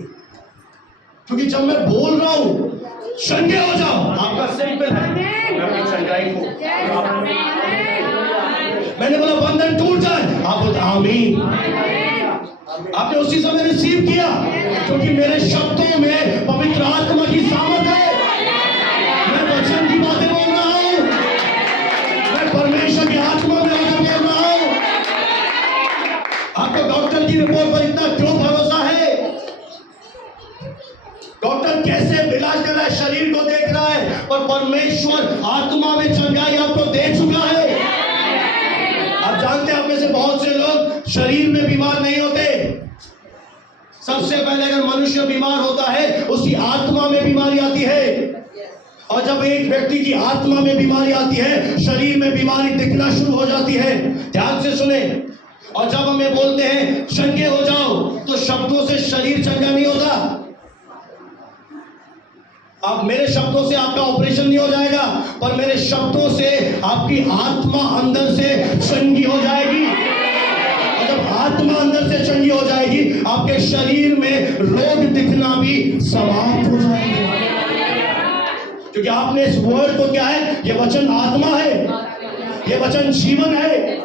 क्योंकि जब मैं बोल रहा हूं चंगे हो जाओ, आपका सिंपल है, मैं अपनी चंगाई को, मैंने बोला बंधन टूट जाए, आप बोलते आमीन। आपने उसी समय रिसीव किया, क्योंकि मेरे शब्दों में पवित्र आत्मा की सामर्थ है। मैं वचन की बातें बोल रहा हूं, मैं परमेश्वर की आत्मा में होकर बोल रहा हूं। आपको डॉक्टर की रिपोर्ट पर इतना क्यों भरोसा है? डॉक्टर कैसे इलाज कर रहा है, शरीर को देख रहा है, और परमेश्वर आत्मा में चंगाई आपको दे चुका है। आप जानते हैं आप में से बहुत से लोग शरीर में बीमार नहीं होते। सबसे पहले अगर मनुष्य बीमार होता है, उसकी आत्मा में बीमारी आती है। और जब एक व्यक्ति की आत्मा में बीमारी आती है, शरीर में बीमारी दिखना शुरू हो जाती है। ध्यान से सुने। और जब हमें बोलते हैं चंगे हो जाओ, तो शब्दों से शरीर चंगा नहीं होता। अब मेरे शब्दों से आपका ऑपरेशन नहीं हो जाएगा, पर मेरे शब्दों से आपकी आत्मा अंदर से चंगी हो जाएगी। और जब आत्मा अंदर से चंगी हो जाएगी, आपके शरीर में रोग दिखना भी समाप्त हो जाएंगे। क्योंकि आपने इस वर्ड को क्या है, ये वचन आत्मा है, ये वचन जीवन है।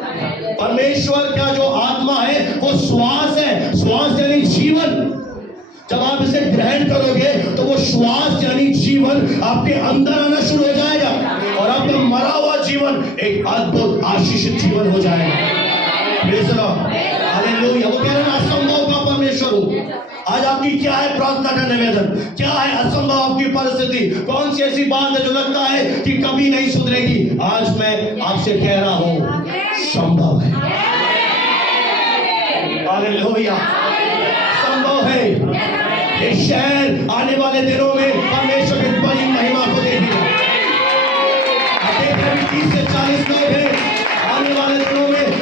परमेश्वर का जो आत्मा है वो श्वास है, श्वास यानी जीवन। जब आप इसे ग्रहण करोगे तो वो श्वास यानी जीवन आपके अंदर आना शुरू हो जाएगा, और आपका मरा हुआ जीवन एक अद्भुत आशीषित जीवन हो जाएगा। Praise the Lord, hallelujah. वो कह रहे हैं असंभव का परमेश्वर हूं। आज आपकी क्या है प्रार्थना का निवेदन? क्या है असंभव आपकी परिस्थिति? कौन सी ऐसी बात है जो लगता है कि कभी नहीं सुधरेगी? आज मैं आपसे कह रहा हूं संभव है। हालेलुया, संभव है। ये शहर आने वाले दिनों में परमेश्वर की बड़ी महिमा को देखेगा। 30 से 40 लोग हैं, आने वाले दिनों में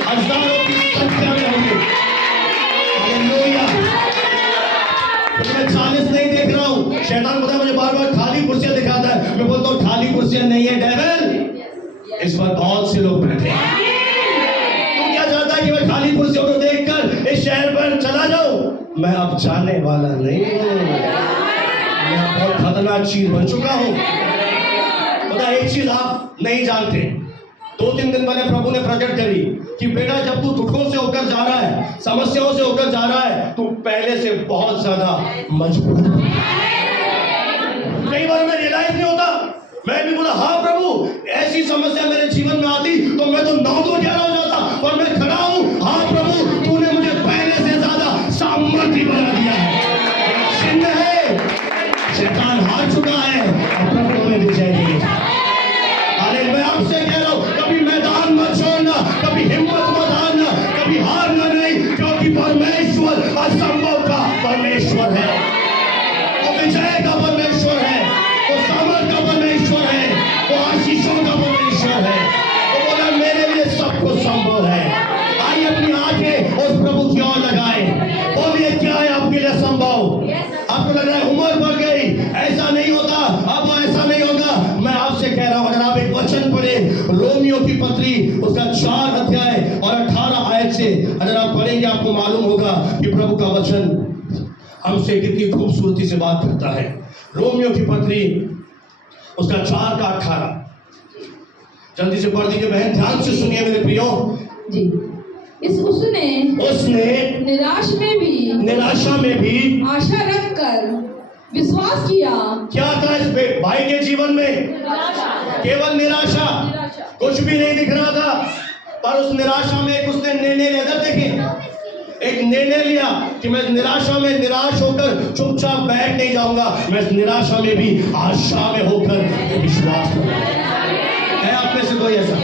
शैतान पता है मुझे बार बार खाली कुर्सियां दिखाता है, मैं बोलता हूँ खाली कुर्सियां नहीं है डेविल, इस पर बहुत से लोग बैठे हैं। तू क्या चाहता है कि मैं खाली कुर्सियों को देखकर इस शहर पर चला जाऊं? मैं अब जाने वाला नहीं हूं, मैं बहुत खतरनाक चीज बन चुका हूं। पता है एक चीज आप नहीं जानते, 2-3 दिन पहले प्रभु ने प्रकट करी कि बेटा जब तू दुखों से होकर जा रहा है, समस्याओं से होकर जा रहा है, तू पहले से बहुत ज्यादा मजबूत है। कई बार मैं रियलाइज नहीं होता, मैं भी बोला हाँ प्रभु, ऐसी समस्या मेरे जीवन में आती तो मैं तो 9-11 हो जाता, पर मैं खड़ा हूं। हाँ प्रभु, तूने मुझे पहले से ज्यादा सामर्थ्य बना दिया है। चिन्ह है, शैतान हार चुका है और प्रभु हमें विजय देगा। अरे मैं आपसे कह रहा हूं, कभी मैदान मत छोड़ना, कभी हिम्मत मत हारना, कभी हारना नहीं, क्योंकि परमेश्वर असंभव का परमेश्वर है, वो विजय का परमेश्वर है, वो सामर्थ का परमेश्वर है, वो आशीषों का परमेश्वर है। वो बोला मेरे लिए सब कुछ संभव है। आइए अपनी आंखें उस प्रभु की ओर लगाएं, बोलिए क्या है आपके लिए संभव? आपको लग रहा है उम्र बढ़ गई, ऐसा नहीं होता, अब ऐसा नहीं होगा। मैं आपसे कह रहा हूं, अगर आप एक वचन पढ़े रोमियो की पत्री उसका 4 अध्याय और 18 आयत से अगर आप पढ़ेंगे, आपको मालूम होगा कि प्रभु का वचन हमसे कितनी खूबसूरती से बात करता है। रोमियो की पत्री उसका 4 का 18, जल्दी से पढ़ दीजिए बहन, ध्यान से सुनिए मेरे प्रियो जी। उसने निराशा में भी आशा रखकर विश्वास किया। क्या था इस भाई के जीवन में? केवल निराशा, कुछ भी नहीं दिख रहा था, पर उस निराशा में एक उसने निर्णय लिया। देखिए, एक निर्णय लिया कि मैं निराशा में निराश होकर चुपचाप बैठ नहीं जाऊंगा, मैं इस निराशा में भी आशा में होकर विश्वास करूंगा। है आप में से कोई ऐसा?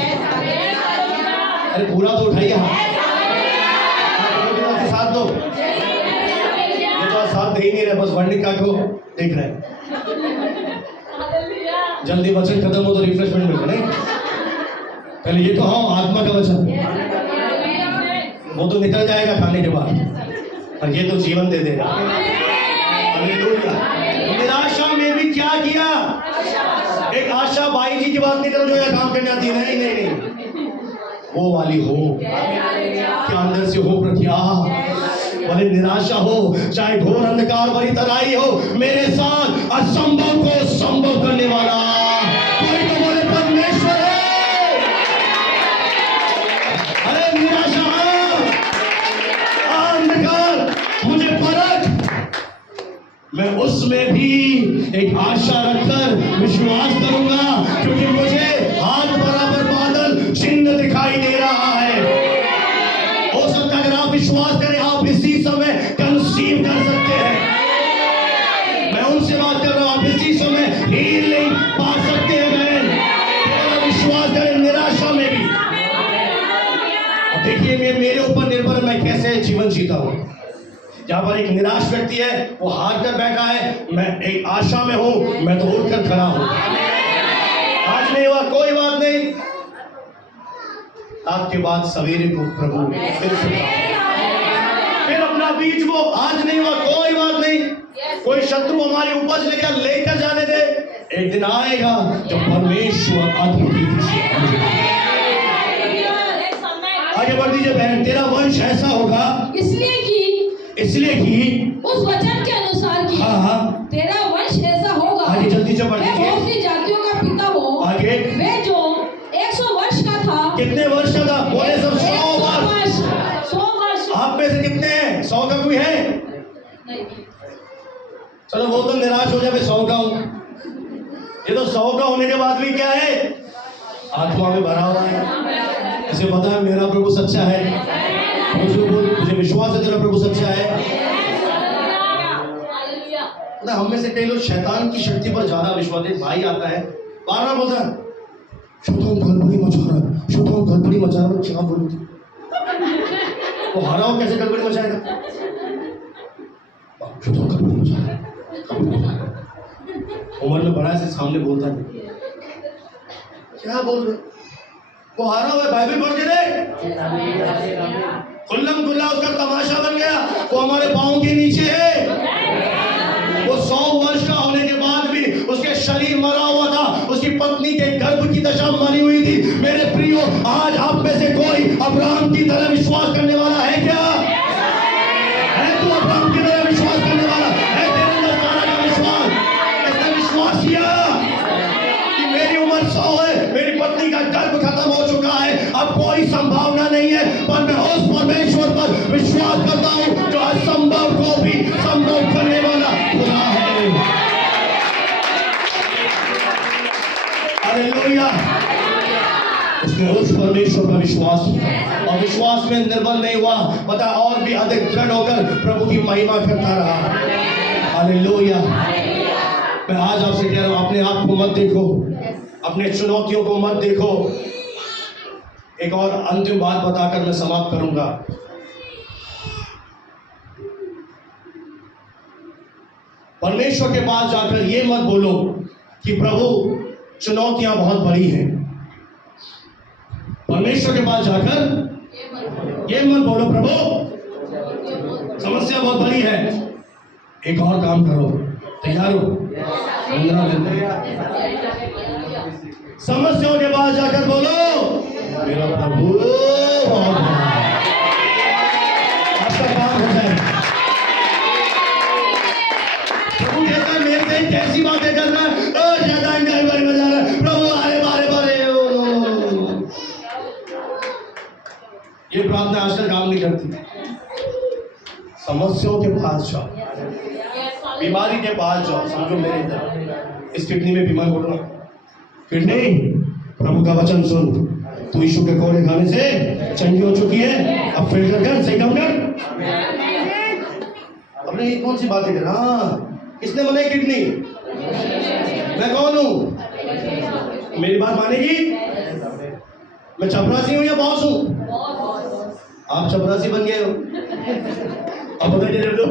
अरे पूरा तो उठाइए हाथ, साथ दो। ये तो साथ दे ही नहीं रहे, बस वर्णिक का को देख रहे हैं। जल्दी वचन खत्म हो तो रिफ्रेशमेंट मिल नहीं। पहले ये तो हाँ आत्मा का वचन, वो तो निकल जाएगा खाने के बाद, और ये तो जीवन दे देगा। हालेलुया। निराशा में भी क्या किया? एक आशा भाई जी की बात नहीं करो जो यहाँ काम करने आती है, नहीं, वो वाली हो कि अंदर से हो प्रख्या, भले निराशा हो, चाहे घोर अंधकार भरी तराई हो, मेरे साथ असंभव को संभव करने वाला कोई तो बोले परमेश्वर है। अरे निराशा, अंधकार मुझे परख, मैं उसमें भी एक आशा रखकर विश्वास करूंगा, क्योंकि मुझे हाथ बराबर बादल चिन्ह दिखाई दे रहा है। हो सकता है अगर आप विश्वास करें, आप इसी समय कंसीव कर सकते हैं। मैं उनसे बात कर रहा हूं, आप इसी समय हीलिंग पा सकते हैं बहन, केवल विश्वास करें निराशा में भी। अब देखिए मेरे ऊपर निर्भर है मैं कैसे जीवन जीता हूं। जहां पर एक निराश व्यक्ति है, वो हार कर बैठा है, मैं एक आशा में हूं, मैं तो उठकर खड़ा हूं। आज नहीं हुआ कोई बात नहीं, आपके बाद सवेरे को प्रभु फिर अपना बीज वो, आज नहीं हुआ कोई बात नहीं, कोई शत्रु हमारी उपज लेकर जाने दे, एक दिन आएगा जब परमेश्वर अद्भुत रीति से आगे बढ़ दीजिए बहन। तेरा वंश ऐसा होगा इसलिए कि उस वचन के अनुसार कि हाँ, तेरा वंश ऐसा होगा। आगे जल्दी से बढ़ दीजिए। बहुत सी जातियों का पिता हो। आगे वे जो 100 वर्ष का था। कितने वर्ष का था? बोले सब 100 वर्ष। 100 वर्ष। आप में से कितने हैं? 100 का कोई है? चलो वो तो निराश हो जाए, मैं 100 का हूं। ये तो 100 का होने के बाद भी क्या है? आत्मा में भरा हुआ है। इसे पता है मेरा प्रभु सच्चा है, मुझे विश्वास है तेरा प्रभु सच्चा है। हम में से कई लोग शैतान की शक्ति पर ज्यादा विश्वास है। भाई आता है बार बार बोलता है शैतान गड़बड़ी मचा रहा है, शैतान गड़बड़ी मचा रहा है। क्या बोलूं, वो हारा हो कैसे गड़बड़ी मचाएगा? शैतान गड़बड़ी मचा रहा है, उम्र में बड़ा से सामने बोलता है क्या बोल रहे? वो हारा हुआ है, बाइबल पढ़ के दे। खुल्लम खुल्ला उसका तमाशा बन गया, वो हमारे पाँव के नीचे है। वो 100 वर्ष का होने गर्भ की दशा बनी हुई थी। मेरे प्रियो, आज आप में से कोई अब्राहम की तरह विश्वास करने वाला है क्या? है तू अब्राहम की तरह विश्वास करने वाला? है तेरे अंदर सारा का विश्वास? ऐसा विश्वास किया कि मेरी उम्र 100 है, मेरी पत्नी का गर्भ खत्म हो चुका है, अब कोई संभावना नहीं है, पर मैं उस परमेश्वर पर विश्वास करता हूं जो असंभव को भी संभव करने वाला खुदा है। हालेलुया। उसने उस परमेश्वर पर विश्वास किया और विश्वास में निर्बल नहीं हुआ, पता और भी अधिक दृढ़ होकर प्रभु की महिमा करता रहा। हालेलुया। मैं आज आपसे कह रहा हूं, अपने आप को मत देखो, अपने चुनौतियों को मत देखो। एक और अंतिम बात बताकर मैं समाप्त करूंगा। परमेश्वर के पास जाकर ये मत बोलो कि प्रभु चुनौतियां बहुत बड़ी हैं। परमेश्वर के पास जाकर ये मत बोलो प्रभु समस्या बहुत बड़ी है। एक और काम करो, तैयार हो? 15 दिन समस्याओं के पास जाकर बोलो मेरा प्रभु बहुत बड़ा है। आपका काम हो जाए। प्रभु कहता है मेरे से कैसी बातें कर रहा है, ज्यादा इंजॉय बजा रहा है, प्रभु अरे बारे बारे। ये प्रार्थना आजकल काम नहीं करती। समस्याओं के पास जाओ, बीमारी के पास जाओ। समझो मेरे इधर इस किडनी में बीमार हो रहा, किडनी प्रभु का वचन सुन, तू यीशु के कोड़े खाने से चंगी हो चुकी है, अब फिल्टर कर, सही काम कर। अपने ये कौन सी बातें कर? हाँ, किसने बनाई किडनी? मैं कौन हूं? मेरी बात मानेगी? मैं चपरासी हूं या बॉस हूं? आप चपरासी बन गए हो। अब बताइए प्रभु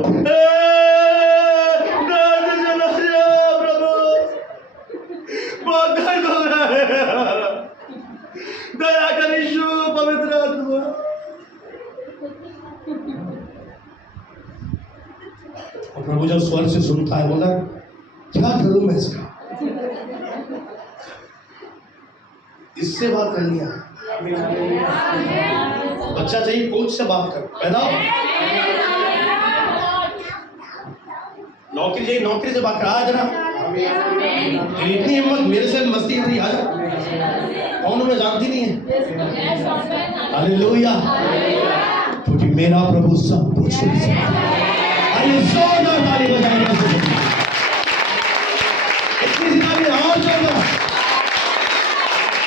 बहुत दर्द हो रहा है, दया कर यीशु, पवित्र आत्मा। और प्रभु जब स्वर से सुनता है, बोला क्या करूं मैं इसका? इससे बात करनी है। बच्चा चाहिए, कोच से बात कर, पैदा हो। नौकरी चाहिए, नौकरी से बात कर। आ जरा, इतनी हिम्मत, मेरे से मस्ती कर रही, आ जा। कौन मैं जानती नहीं है। हालेलुया। क्योंकि मेरा प्रभु सब कुछ कर सकता है। आइए जोरदार ताली बजाएंगे। इतनी सी ताली और जोरदार।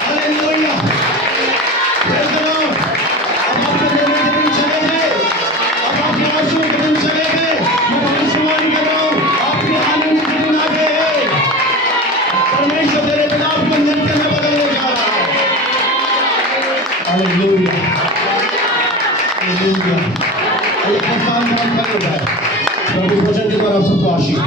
हालेलुया। Praise the Lord. अब आपके दिन के दिन चले गए, अब आपके आंसू के दिन चले गए। मैं भविष्यवाणी कर रहा हूं, आपके आनंद के दिन आ गए। परमेश्वर तेरे पिता को नृत्य में बदलने जा रहा है। हालेलुया। हालेलुया। एक काम खड़े हो जाए। प्रभु भोजन के द्वारा सबको आशीष।